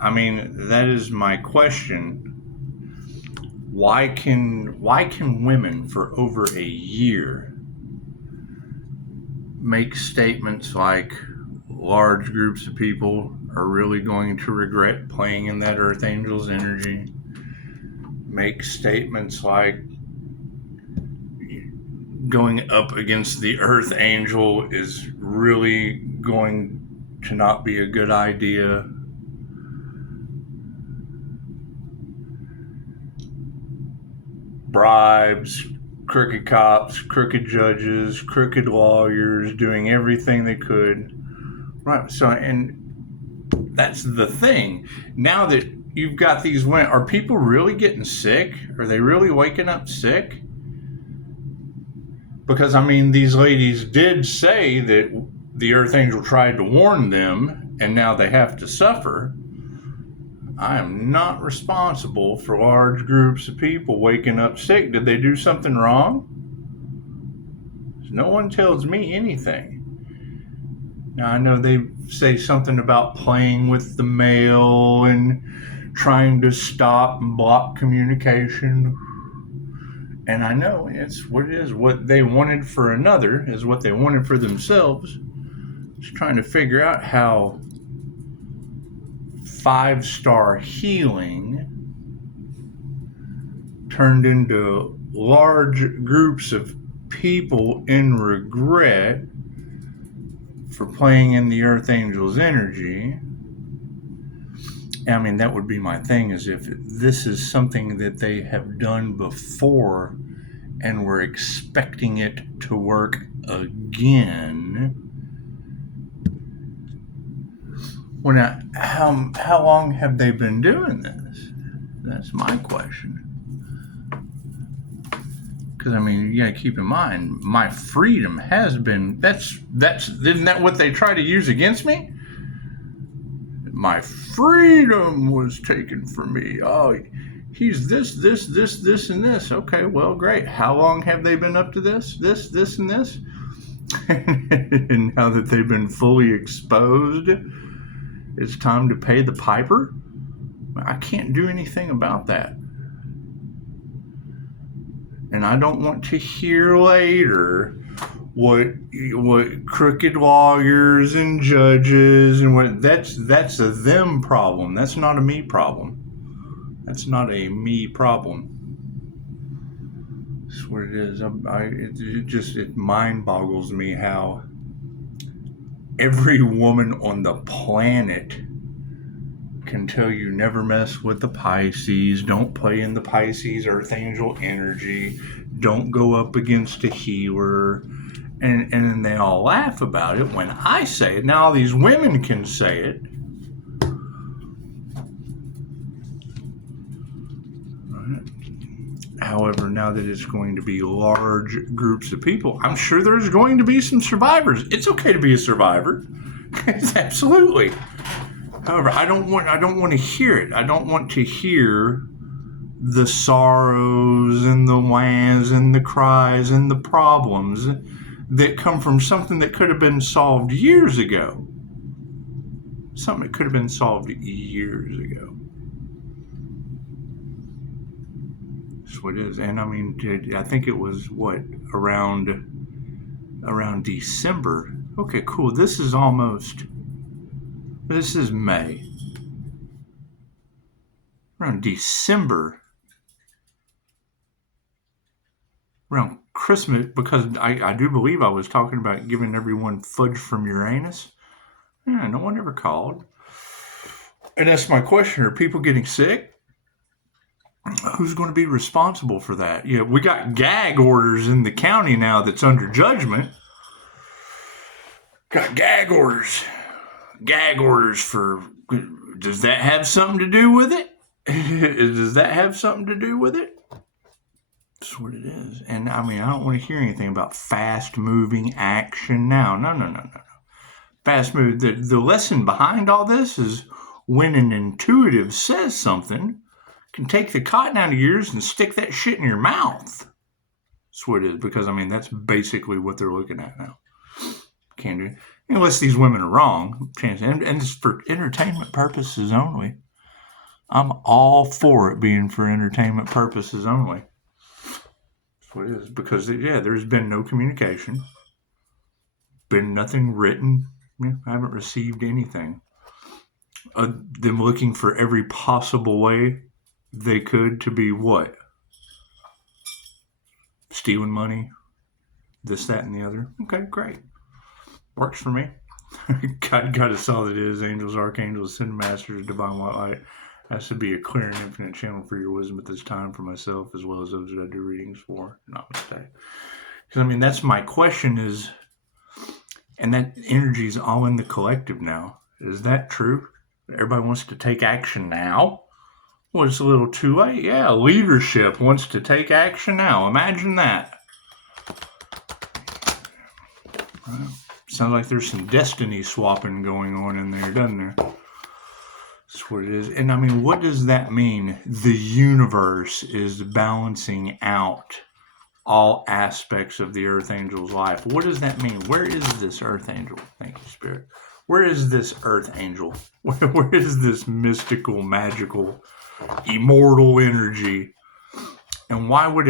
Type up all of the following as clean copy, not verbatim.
I mean, that is my question. Why can women for over a year make statements like large groups of people are really going to regret playing in that Earth Angel's energy? Make statements like going up against the Earth Angel is really going to not be a good idea. Bribes, crooked cops, crooked judges, crooked lawyers doing everything they could. Right. So, and that's the thing. Now that you've got these women, are people really getting sick? Are they really waking up sick? Because, I mean, these ladies did say that the Earth Angel tried to warn them, and now they have to suffer. I am not responsible for large groups of people waking up sick. Did they do something wrong? No one tells me anything. Now, I know they say something about playing with the mail and trying to stop and block communication. And I know it's what it is. What they wanted for another is what they wanted for themselves. Just trying to figure out how 5-star healing turned into large groups of people in regret for playing in the Earth Angel's energy. I mean, that would be my thing, is if this is something that they have done before and we're expecting it to work again. Well, now, how long have they been doing this? That's my question. Because, I mean, you gotta keep in mind, my freedom has been, isn't that what they try to use against me? My freedom was taken from me. Oh, he's this, and this. Okay, well, great. How long have they been up to this, and this? And now that they've been fully exposed, it's time to pay the piper? I can't do anything about that. And I don't want to hear later what crooked lawyers and judges and what that's a them problem. That's not a me problem. That's not a me problem. That's what it is. It mind boggles me how every woman on the planet can tell you never mess with the Pisces, don't play in the Pisces Earth Angel energy, don't go up against a healer, and then they all laugh about it when I say it. Now all these women can say it. However, now that it's going to be large groups of people, I'm sure there's going to be some survivors. It's okay to be a survivor. It's absolutely. However, I don't want to hear it. I don't want to hear the sorrows and the whans and the cries and the problems that come from something that could have been solved years ago. Something that could have been solved years ago. That's what it is. And I mean, I think it was around December. Okay, cool. This is May. Around December. Around Christmas, because I do believe I was talking about giving everyone fudge from Uranus. Yeah, no one ever called. And that's my question. Are people getting sick? Who's going to be responsible for that? Yeah, we got gag orders in the county now that's under judgment. Got gag orders. Gag orders for... Does that have something to do with it? Does that have something to do with it? That's what it is. And I mean, I don't want to hear anything about fast-moving action now. No. Fast move. The lesson behind all this is when an intuitive says something, can take the cotton out of your ears and stick that shit in your mouth. That's what it is. Because, I mean, that's basically what they're looking at now. Can't do it. Unless these women are wrong. And it's for entertainment purposes only. I'm all for it being for entertainment purposes only. That's what it is. Because, yeah, there's been no communication. Been nothing written. I haven't received anything. Them looking for every possible way they could to be what? Stealing money, this, that, and the other. Okay, great. Works for me. God us all that is, angels, archangels, ascended masters, divine white light. Has to be a clear and infinite channel for your wisdom at this time for myself as well as those that I do readings for. Namaste. Because, that's my question is, and that energy is all in the collective now. Is that true? Everybody wants to take action now? Well, it's a little too late. Yeah, leadership wants to take action now. Imagine that. Well, sounds like there's some destiny swapping going on in there, doesn't there? That's what it is. And what does that mean? The universe is balancing out all aspects of the Earth Angel's life. What does that mean? Where is this Earth Angel? Thank you, Spirit. Where is this Earth Angel? Where is this mystical, magical, immortal energy? And why would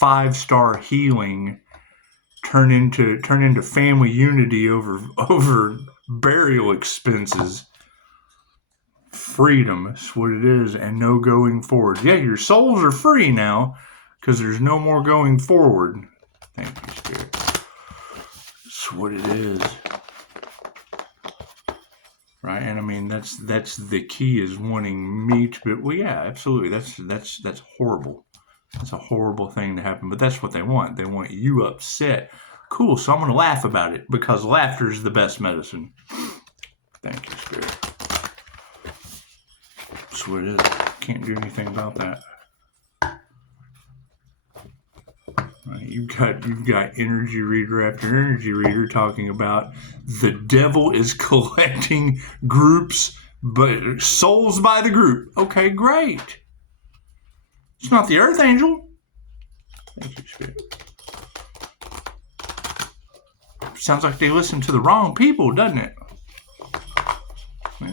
5-star healing turn into family unity over burial expenses? Freedom is what it is, and no going forward. Yeah, your souls are free now because there's no more going forward. Thank you, Spirit. That's what it is. Right? And that's the key, is wanting me to, well, yeah, absolutely. That's horrible. That's a horrible thing to happen, but that's what they want. They want you upset. Cool, so I'm going to laugh about it because laughter is the best medicine. Thank you, Spirit. That's what it is. Can't do anything about that. Right, you've got energy reader after energy reader talking about the devil is collecting groups, but souls by the group. Okay, great. It's not the Earth Angel. Thank you, Spirit. Sounds like they listen to the wrong people, doesn't it?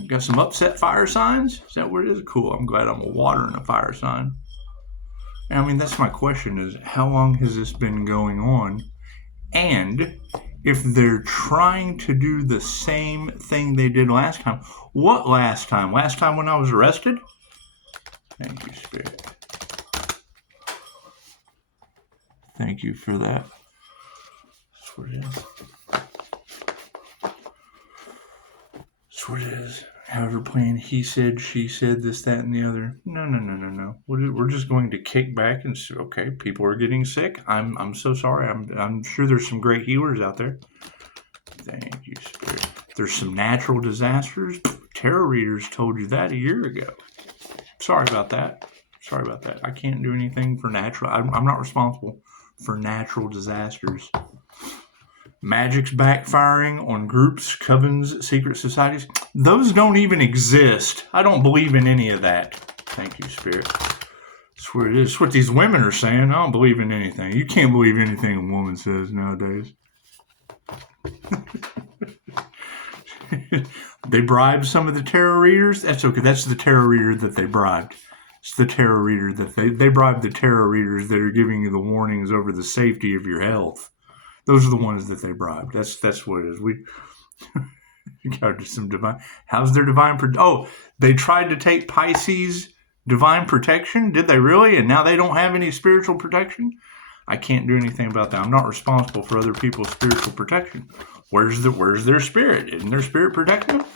Got some upset fire signs? Is that what it is? Cool. I'm glad I'm a water and a fire sign. That's my question, is how long has this been going on? And if they're trying to do the same thing they did last time, what last time? Last time when I was arrested? Thank you, Spirit. Thank you for that. That's what it is. That's what it is. However, playing he said, she said, this, that, and the other. No. We're just going to kick back and say, okay, people are getting sick. I'm so sorry. I'm sure there's some great healers out there. Thank you, Spirit. There's some natural disasters. Tarot readers told you that a year ago. Sorry about that. I can't do anything for natural. I'm not responsible for natural disasters. Magic's backfiring on groups, covens, secret societies. Those don't even exist. I don't believe in any of that. Thank you, Spirit. That's what it is. That's what these women are saying. I don't believe in anything. You can't believe anything a woman says nowadays. They bribed some of the tarot readers. That's okay. That's the tarot reader that they bribed. It's the tarot reader that they bribed the tarot readers that are giving you the warnings over the safety of your health. Those are the ones that they bribed. That's what it is. We got some divine. How's their divine? They tried to take Pisces divine protection. Did they really? And now they don't have any spiritual protection. I can't do anything about that. I'm not responsible for other people's spiritual protection. Where's their spirit? Isn't their spirit protecting them?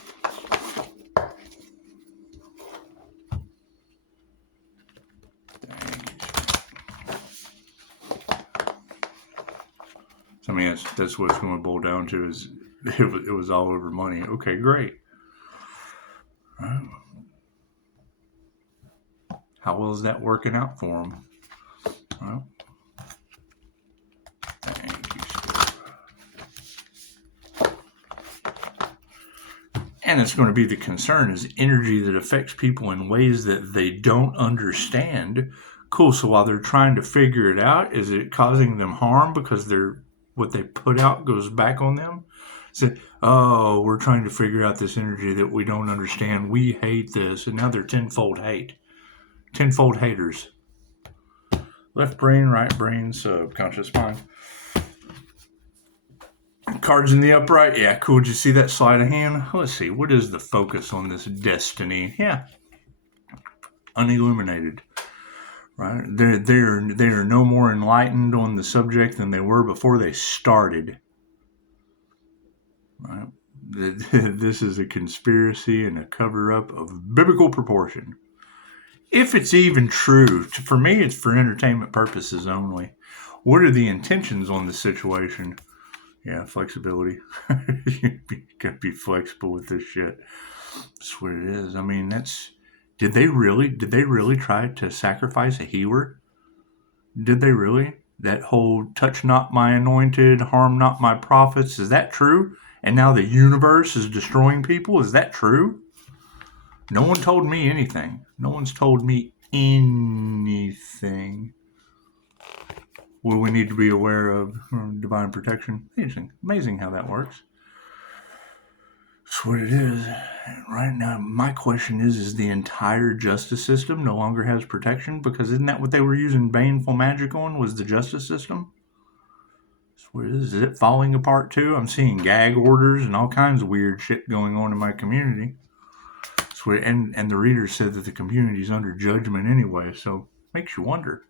That's what it's going to boil down to, is it was all over money. Okay, great. How well is that working out for them? Well, thank you, Spirit. And it's going to be the concern, is energy that affects people in ways that they don't understand. Cool, so while they're trying to figure it out, is it causing them harm because they're what they put out goes back on them. Said, oh, we're trying to figure out this energy that we don't understand. We hate this. And now they're tenfold hate. Tenfold haters. Left brain, right brain, subconscious mind. Cards in the upright. Yeah, cool. Did you see that sleight of hand? Let's see. What is the focus on this destiny? Yeah. Unilluminated. Right? They are no more enlightened on the subject than they were before they started. Right? This is a conspiracy and a cover-up of biblical proportion. If it's even true, for me, it's for entertainment purposes only. What are the intentions on the situation? Yeah, flexibility. You gotta be flexible with this shit. That's what it is. I mean, did they really try to sacrifice a healer? Did they really? That whole touch not my anointed, harm not my prophets, is that true? And now the universe is destroying people? Is that true? No one told me anything. No one's told me anything. What do we need to be aware of? Divine protection. Amazing how that works. That's what it is. Right now, my question is the entire justice system no longer has protection? Because isn't that what they were using baneful magic on, was the justice system? That's what it is. Is it falling apart too? I'm seeing gag orders and all kinds of weird shit going on in my community. And the reader said that the community is under judgment anyway, so makes you wonder.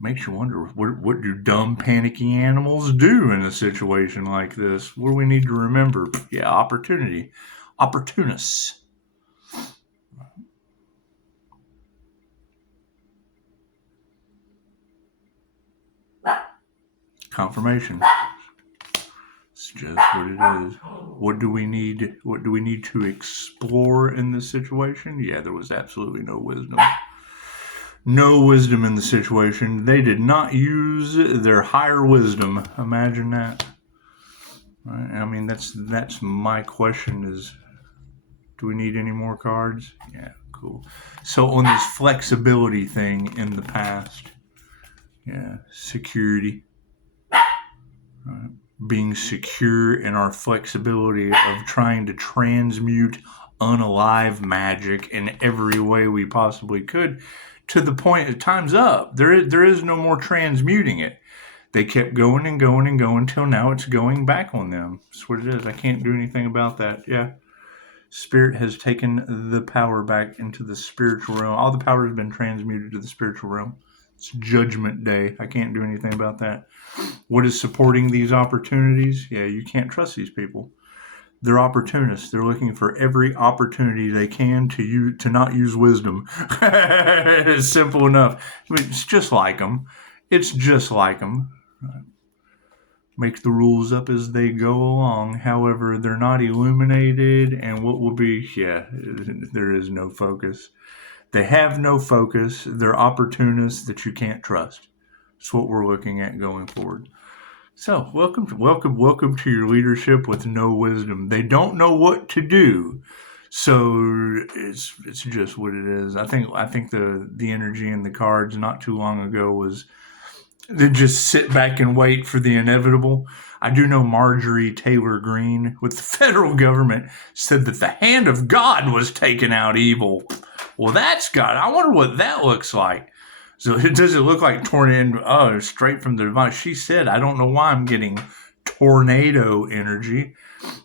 What do dumb, panicky animals do in a situation like this? What do we need to remember? Yeah, opportunity. Opportunists. Confirmation. It's just what it is. What do we need to explore in this situation? Yeah, there was absolutely no wisdom. No wisdom in the situation. They did not use their higher wisdom. Imagine that. Right? I mean, that's my question is, do we need any more cards? Yeah, cool. So on this flexibility thing in the past, yeah, security. Right? Being secure in our flexibility of trying to transmute unalive magic in every way we possibly could, to the point of time's up. There is no more transmuting it. They kept going and going and going till now it's going back on them. That's what it is. I can't do anything about that. Yeah. Spirit has taken the power back into the spiritual realm. All the power has been transmuted to the spiritual realm. It's Judgment Day. I can't do anything about that. What is supporting these opportunities? Yeah, you can't trust these people. They're opportunists. They're looking for every opportunity they can to not use wisdom. It's simple enough. I mean, it's just like them. Make the rules up as they go along. However, they're not illuminated, and what will be, there is no focus. They have no focus. They're opportunists that you can't trust. That's what we're looking at going forward. So, welcome to your leadership with no wisdom. They don't know what to do. So it's just what it is. I think the energy in the cards not too long ago was to just sit back and wait for the inevitable. I do know Marjorie Taylor Greene with the federal government said that the hand of God was taking out evil. Well, that's God. I wonder what that looks like. So does it look like tornado? Oh, straight from the divine. She said, I don't know why I'm getting tornado energy.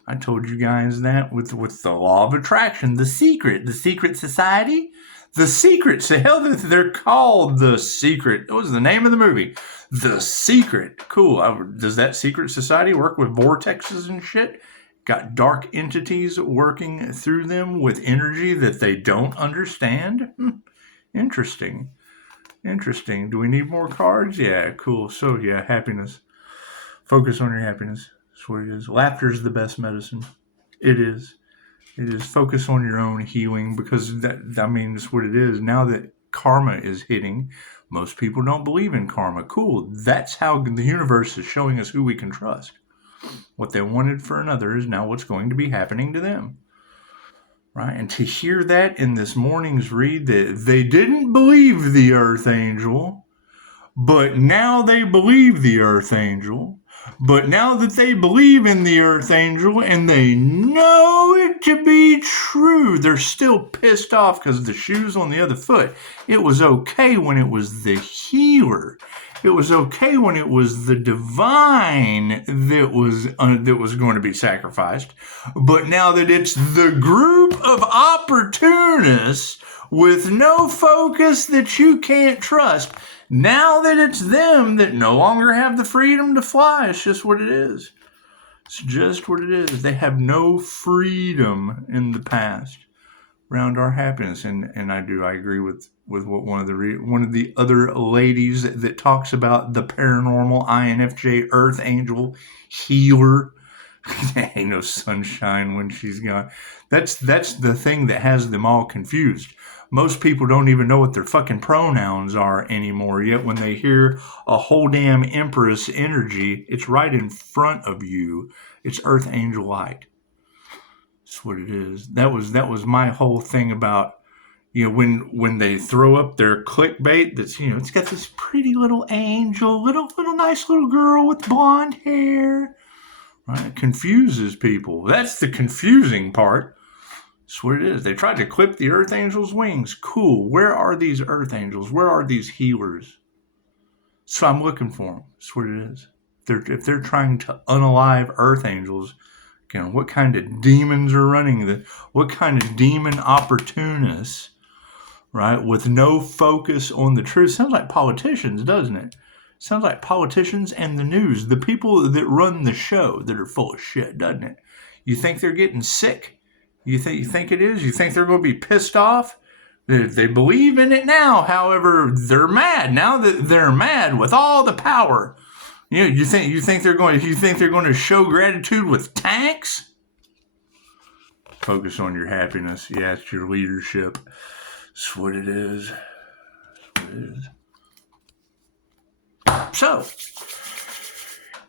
I told you guys that with the law of attraction, the secret society, the secret. So hell, they're called The Secret. What was the name of the movie? The Secret. Cool. Does that secret society work with vortexes and shit? Got dark entities working through them with energy that they don't understand? Interesting. Do we need more cards? Yeah, cool. So, yeah, happiness. Focus on your happiness. That's what it is. Laughter is the best medicine. It is. Focus on your own healing because that's what it is. Now that karma is hitting, most people don't believe in karma. Cool. That's how the universe is showing us who we can trust. What they wanted for another is now what's going to be happening to them. Right? And to hear that in this morning's read, that they didn't believe the Earth Angel, but now they believe the Earth Angel. But now that they believe in the Earth Angel and they know it to be true, they're still pissed off because the shoe's on the other foot. It was okay when it was the healer. It was okay when it was the divine that was going to be sacrificed. But now that it's the group of opportunists with no focus that you can't trust, now that it's them that no longer have the freedom to fly, it's just what it is. It's just what it is. They have no freedom in the past around our happiness. And I agree with what one of the other ladies that talks about the paranormal INFJ Earth Angel healer. Ain't no sunshine when she's gone. That's the thing that has them all confused. Most people don't even know what their fucking pronouns are anymore, yet when they hear a whole damn Empress energy, it's right in front of you. It's Earth Angel Light. That's what it is. That was my whole thing about, when they throw up their clickbait that's, it's got this pretty little angel, little nice little girl with blonde hair. Right? It confuses people. That's the confusing part. That's what it is. They tried to clip the Earth Angel's wings. Cool. Where are these Earth Angels? Where are these healers? So I'm looking for them. That's what it is. If they're trying to unalive Earth Angels, what kind of demons are running? What kind of demon opportunists, right, with no focus on the truth? Sounds like politicians, doesn't it? Sounds like politicians and the news, the people that run the show that are full of shit, doesn't it? You think they're getting sick? You think it is? You think they're going to be pissed off? They believe in it now. However, they're mad now that they're mad with all the power. You think they're going to show gratitude with tanks? Focus on your happiness. Yeah, it's your leadership. That's what it is. That's what it is. So,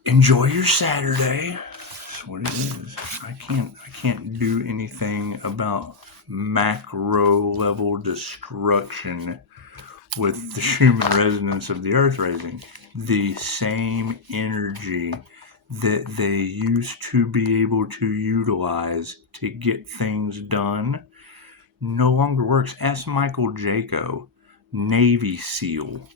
enjoy your Saturday. That's what it is. I can't do anything about macro level destruction with the human resonance of the earth raising. The same energy that they used to be able to utilize to get things done no longer works. Ask Michael Jaco, Navy SEAL,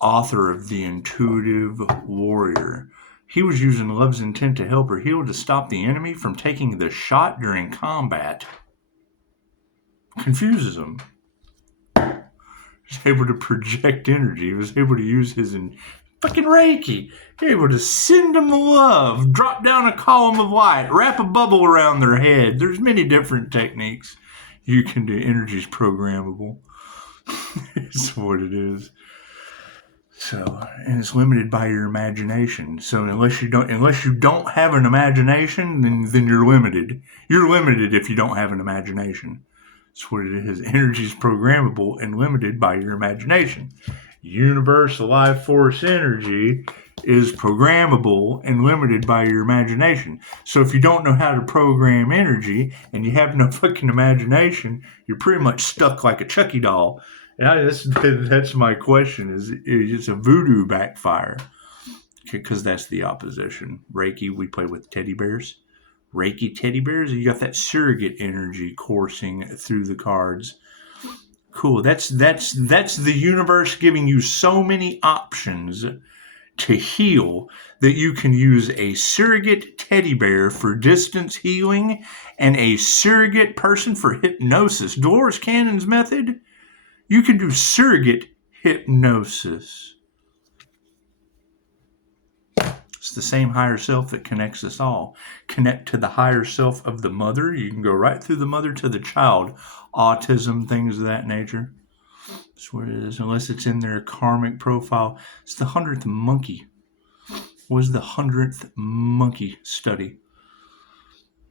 author of The Intuitive Warrior. He was using love's intent to help her heal to stop the enemy from taking the shot during combat. Confuses him. He was able to project energy. He was able to use his fucking Reiki. He was able to send them the love, drop down a column of light, wrap a bubble around their head. There's many different techniques you can do. Energy's programmable. It's what it is. So, and it's limited by your imagination. So unless you don't have an imagination, then you're limited. You're limited if you don't have an imagination. That's what it is. Energy is programmable and limited by your imagination. Universe, life force energy is programmable and limited by your imagination. So if you don't know how to program energy and you have no fucking imagination, you're pretty much stuck like a Chucky doll. That's my question. Is it's a voodoo backfire? Because that's the opposition. Reiki, we play with teddy bears. Reiki teddy bears. You got that surrogate energy coursing through the cards. Cool. That's the universe giving you so many options to heal that you can use a surrogate teddy bear for distance healing and a surrogate person for hypnosis. Dolores Cannon's method. You can do surrogate hypnosis. It's the same higher self that connects us all. Connect to the higher self of the mother. You can go right through the mother to the child. Autism, things of that nature. That's what it is. Unless it's in their karmic profile. It's the 100th monkey. What was the 100th monkey study?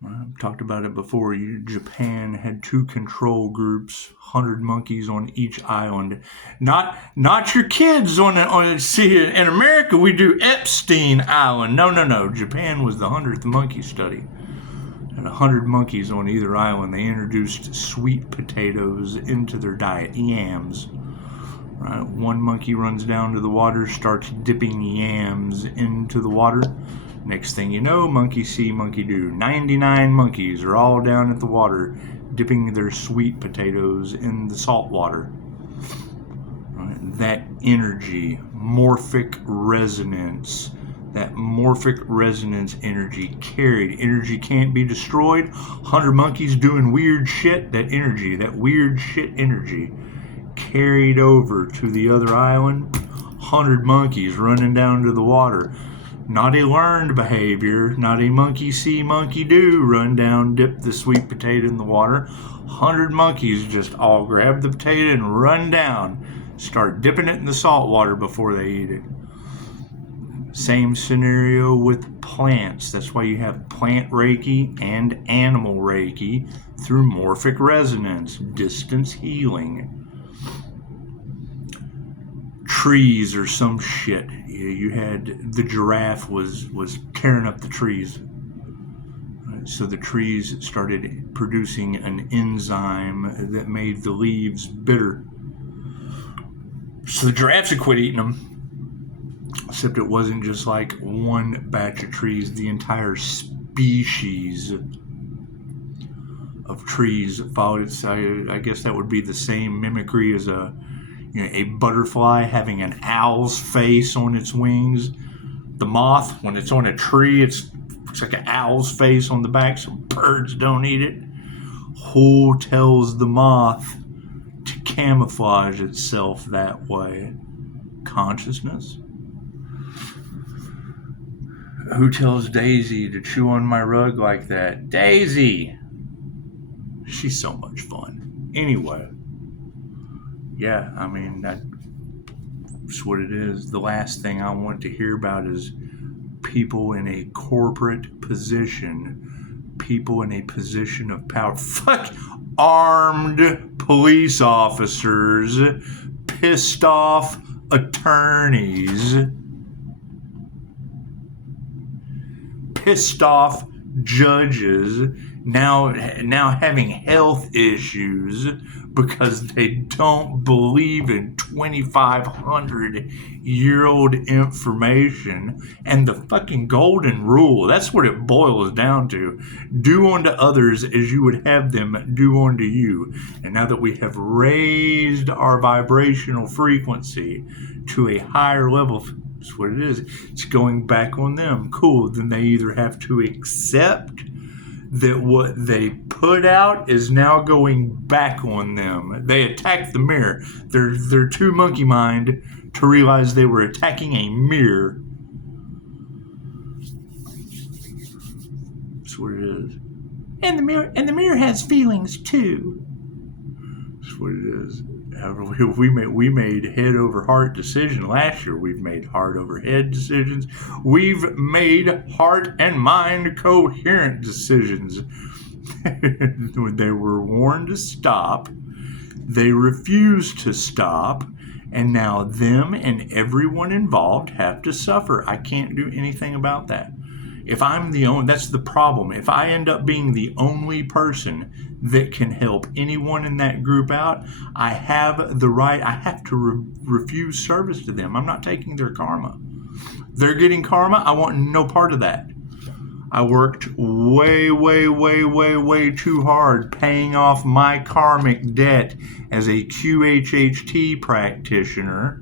I've talked about it before. Japan had 2 control groups, 100 monkeys on each island. Not your kids on. See, in America we do Epstein Island. No. Japan was the 100th monkey study. And 100 monkeys on either island. They introduced sweet potatoes into their diet, yams. Right? One monkey runs down to the water, starts dipping yams into the water. Next thing you know, monkey see, monkey do. 99 monkeys are all down at the water, dipping their sweet potatoes in the salt water. Right? That energy, morphic resonance, that morphic resonance energy carried. Energy can't be destroyed. 100 monkeys doing weird shit. That energy, that weird shit energy, carried over to the other island. 100 monkeys running down to the water. Not a learned behavior, not a monkey see, monkey do, run down, dip the sweet potato in the water. 100 monkeys just all grab the potato and run down, start dipping it in the salt water before they eat it. Same scenario with plants. That's why you have plant Reiki and animal Reiki through morphic resonance, distance healing. Trees or some shit. You had the giraffe was tearing up the trees. So the trees started producing an enzyme that made the leaves bitter. So the giraffes had quit eating them. Except it wasn't just like one batch of trees. The entire species of trees followed it. So I guess that would be the same mimicry as a butterfly having an owl's face on its wings. The moth, when it's on a tree, it's like an owl's face on the back so birds don't eat it. Who tells the moth to camouflage itself that way? Consciousness. Who tells Daisy to chew on my rug like that? Daisy! She's so much fun. Anyway. Yeah, I mean, that's what it is. The last thing I want to hear about is people in a corporate position. People in a position of power. Fuck! Armed police officers. Pissed off attorneys. Pissed off judges now having health issues because they don't believe in 2,500-year-old information and the fucking golden rule. That's what it boils down to. Do unto others as you would have them do unto you. And now that we have raised our vibrational frequency to a higher level, that's what it is. It's going back on them. Cool. Then they either have to accept that what they put out is now going back on them. They attacked the mirror. They're too monkey mind to realize they were attacking a mirror. That's what it is. And the mirror has feelings too. That's what it is. We made head over heart decision last year. We've made heart over head decisions. We've made heart and mind coherent decisions. When they were warned to stop, they refused to stop, and now them and everyone involved have to suffer. I can't do anything about that. If I'm the only, that's the problem. If I end up being the only person that can help anyone in that group out, I have the right, I have to refuse service to them. I'm not taking their karma. They're getting karma. I want no part of that. I worked way too hard paying off my karmic debt as a QHHT practitioner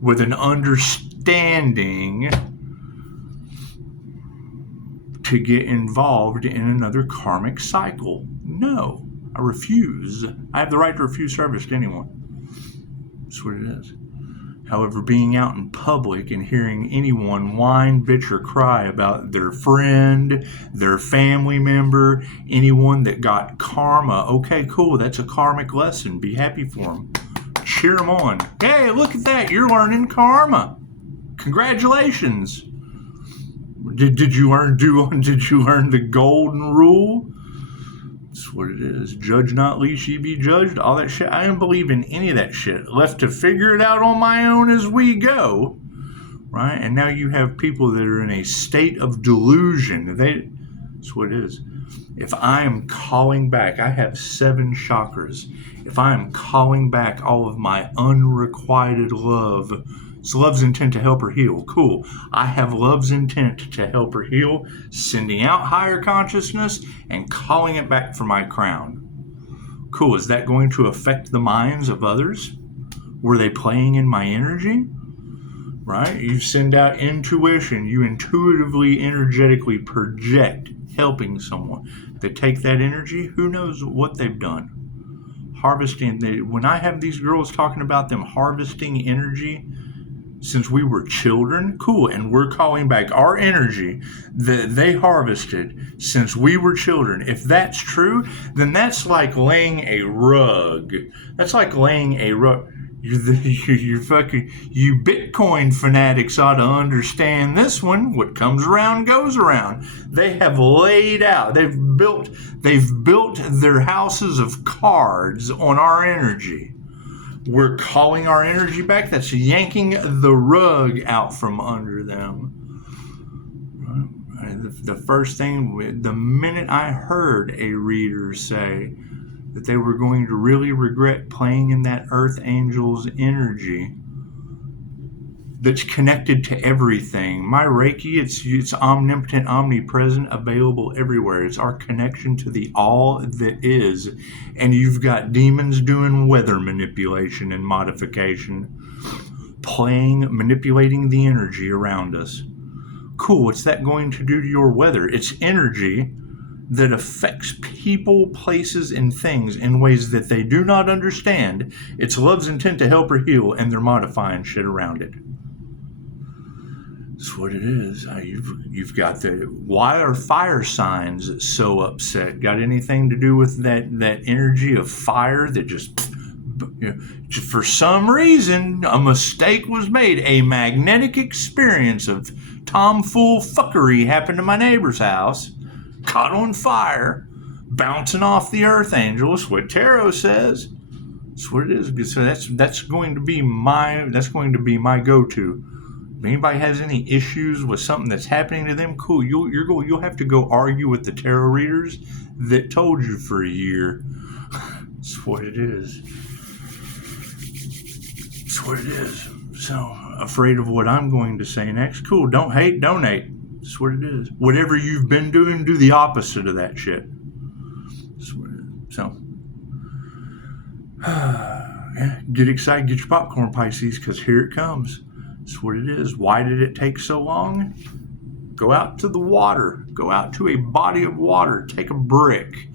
with an understanding to get involved in another karmic cycle. No, I refuse. I have the right to refuse service to anyone. That's what it is. However, being out in public and hearing anyone whine, bitch, or cry about their friend, their family member, anyone that got karma, okay, cool, that's a karmic lesson. Be happy for them. Cheer them on. Hey, look at that. You're learning karma. Congratulations. Did you learn the golden rule? That's what it is. Judge not, lest ye be judged. All that shit. I don't believe in any of that shit. Left to figure it out on my own as we go. Right? And now you have people that are in a state of delusion. That's what it is. If I am calling back, I have 7 chakras. If I am calling back all of my unrequited love, it's love's intent to help her heal. Cool. I have love's intent to help her heal, sending out higher consciousness and calling it back for my crown. Cool. Is that going to affect the minds of others? Were they playing in my energy? Right? You send out intuition. You intuitively, energetically project helping someone. They take that energy. Who knows what they've done? Harvesting. When I have these girls talking about them harvesting energy since we were children, cool, and we're calling back our energy that they harvested since we were children. If that's true, then that's like laying a rug. That's like laying a rug. You Bitcoin fanatics ought to understand this one. What comes around goes around. They have laid out. They've built their houses of cards on our energy. We're calling our energy back. That's yanking the rug out from under them. The first thing, the minute I heard a reader say that they were going to really regret playing in that Earth Angel's energy that's connected to everything. My Reiki, it's omnipotent, omnipresent, available everywhere. It's our connection to the all that is. And you've got demons doing weather manipulation and modification, manipulating the energy around us. Cool, what's that going to do to your weather? It's energy that affects people, places, and things in ways that they do not understand. It's love's intent to help or heal, and they're modifying shit around it. That's what it is. You've got why are fire signs so upset? Got anything to do with that energy of fire that just for some reason a mistake was made? A magnetic experience of tomfool fuckery happened to my neighbor's house. Caught on fire, bouncing off the Earth Angel. That's what tarot says. That's what it is. So that's going to be my go-to. If anybody has any issues with something that's happening to them, cool. You'll have to go argue with the tarot readers that told you for a year. That's what it is. That's what it is. So afraid of what I'm going to say next. Cool. Don't hate, donate. That's what it is. Whatever you've been doing, do the opposite of that shit. That's what it is. So, get excited, get your popcorn, Pisces, because here it comes. That's what it is. Why did it take so long? Go out to the water. Go out to a body of water. Take a brick.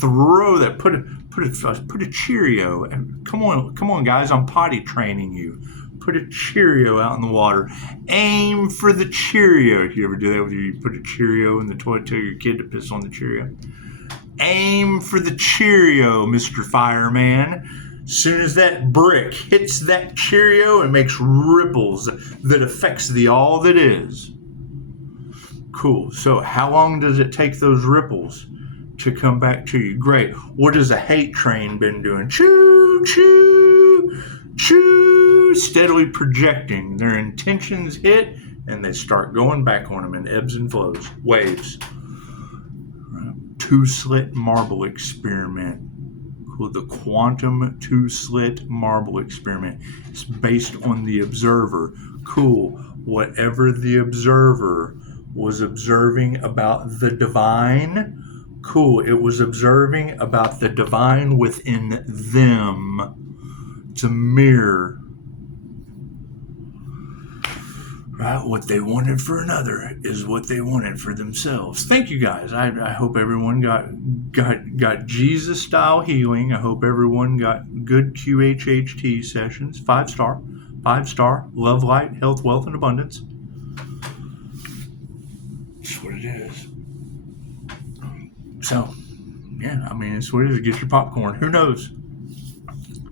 Throw that. Put a Cheerio. Come on, guys. I'm potty training you. Put a Cheerio out in the water. Aim for the Cheerio. You ever do that with you put a Cheerio in the toilet, tell your kid to piss on the Cheerio? Aim for the Cheerio, Mr. Fireman. As soon as that brick hits that Cheerio, it makes ripples that affects the all that is. Cool. So how long does it take those ripples to come back to you? Great. What has a hate train been doing? Choo, choo, choo. Steadily projecting. Their intentions hit and they start going back on them in ebbs and flows, waves. Two-slit marble experiment. Cool. The quantum two-slit marble experiment. It's based on the observer. Cool. Whatever the observer was observing about the divine, cool. It was observing about the divine within them. It's a mirror. Right? What they wanted for another is what they wanted for themselves. Thank you guys. I hope everyone got Jesus style healing. I hope everyone got good QHHT sessions. 5-star. Love, light, health, wealth, and abundance. That's what it is. So, yeah, I mean, it's what it is. Get your popcorn. Who knows?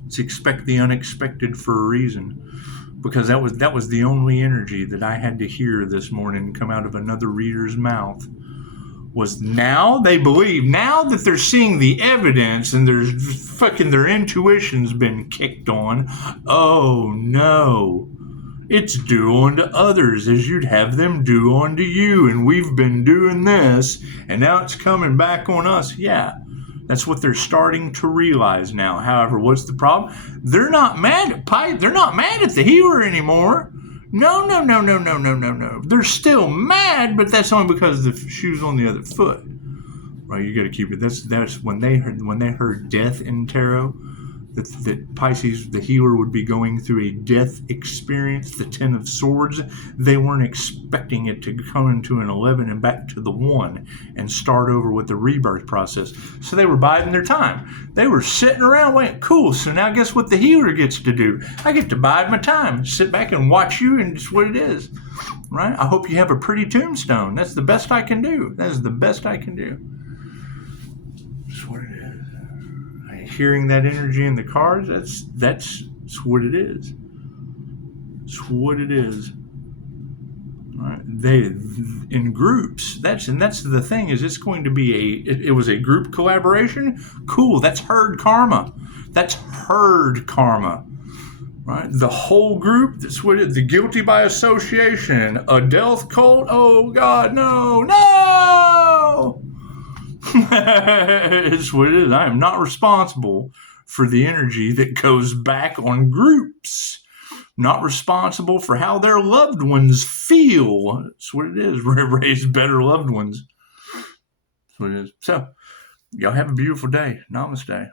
Let's expect the unexpected for a reason. Because that was the only energy that I had to hear this morning come out of another reader's mouth. Was now they believe, now that they're seeing the evidence and their intuition's been kicked on. Oh no. It's do unto others as you'd have them do unto you. And we've been doing this, and now it's coming back on us. Yeah, that's what they're starting to realize now. However, what's the problem? They're not mad at They're not mad at the healer anymore. No. They're still mad, but that's only because the shoe's on the other foot. Right? You got to keep it. That's when they heard death in tarot. That Pisces, the healer, would be going through a death experience, the 10 of Swords. They weren't expecting it to come into an 11 and back to the 1 and start over with the rebirth process. So they were biding their time. They were sitting around waiting. Cool, so now guess what the healer gets to do? I get to bide my time, sit back and watch you, and it's what it is. Right? I hope you have a pretty tombstone. That's the best I can do. That is the best I can do. That's what it is. Hearing that energy in the cards, that's what it is. It's what it is. All right. They in groups. That's the thing, is it's going to be it was a group collaboration. Cool. That's herd karma. That's herd karma. Right? The whole group. That's what it. The guilty by association. A death cult. Oh God, no. It's what it is. I am not responsible for the energy that goes back on groups. Not responsible for how their loved ones feel. That's what it is. Raise better loved ones. That's what it is. So, y'all have a beautiful day. Namaste.